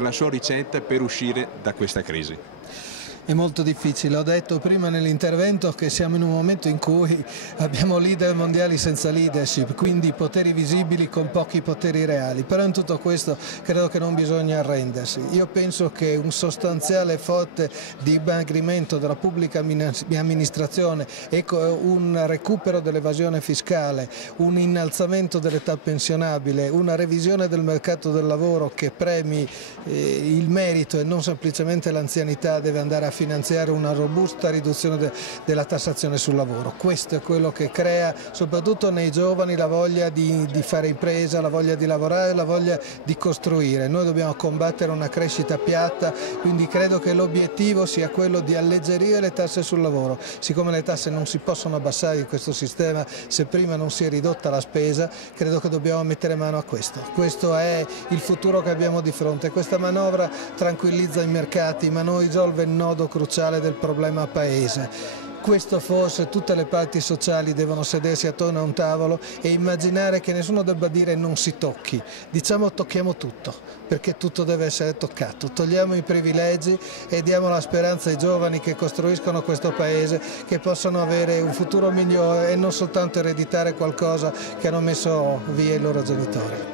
La sua ricetta per uscire da questa crisi? È molto difficile, ho detto prima nell'intervento che siamo in un momento in cui abbiamo leader mondiali senza leadership, quindi poteri visibili con pochi poteri reali, però in tutto questo credo che non bisogna arrendersi. Io penso che un sostanziale e forte dimagrimento della pubblica amministrazione e un recupero dell'evasione fiscale, un innalzamento dell'età pensionabile, una revisione del mercato del lavoro che premi il merito e non semplicemente l'anzianità deve andare a finanziare una robusta riduzione della tassazione sul lavoro. Questo è quello che crea soprattutto nei giovani la voglia di fare impresa, la voglia di lavorare, la voglia di costruire. Noi dobbiamo combattere una crescita piatta, quindi credo che l'obiettivo sia quello di alleggerire le tasse sul lavoro. Siccome le tasse non si possono abbassare in questo sistema se prima non si è ridotta la spesa, credo che dobbiamo mettere mano a questo. Questo è il futuro che abbiamo di fronte. Questa manovra tranquillizza i mercati ma non risolve il nodo cruciale del problema paese. Questo forse tutte le parti sociali devono sedersi attorno a un tavolo e immaginare che nessuno debba dire non si tocchi, diciamo tocchiamo tutto, perché tutto deve essere toccato, togliamo i privilegi e diamo la speranza ai giovani che costruiscono questo paese che possano avere un futuro migliore e non soltanto ereditare qualcosa che hanno messo via i loro genitori.